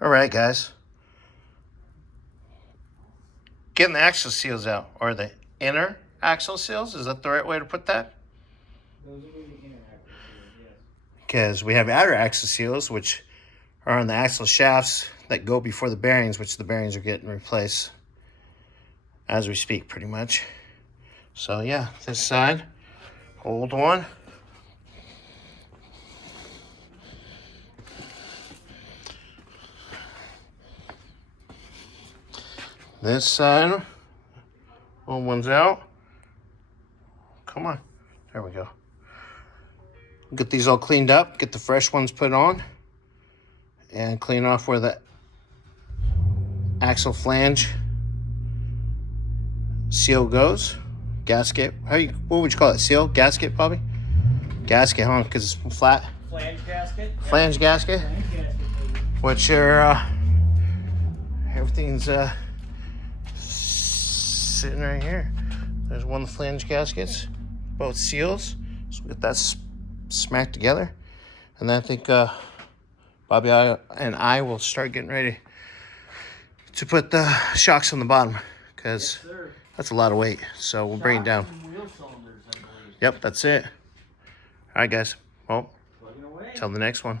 All right, guys. Getting the axle seals out, or the inner axle seals. Is that the right way to put that? Those will be the inner axle seals, yes. Because we have outer axle seals, which are on the axle shafts that go before the bearings, which the bearings are getting replaced as we speak, pretty much. So yeah, this side, old one. This side, old one's out. Come on, there we go. Get these all cleaned up, get the fresh ones put on, and clean off where the axle flange seal goes. Gasket, what would you call it? Seal? Gasket, Bobby? Gasket, huh? Because it's flat. Flange gasket. Flange gasket. Flange gasket, baby. Which are, everything's sitting right here. There's one of the flange gaskets, both seals. So we get that smacked together. And then I think Bobby and I will start getting ready to put the shocks on the bottom, because that's a lot of weight. So we'll bring it down. Wheel cylinders, I believe. Yep, that's it. All right, guys. Well, Plugging away. till the next one.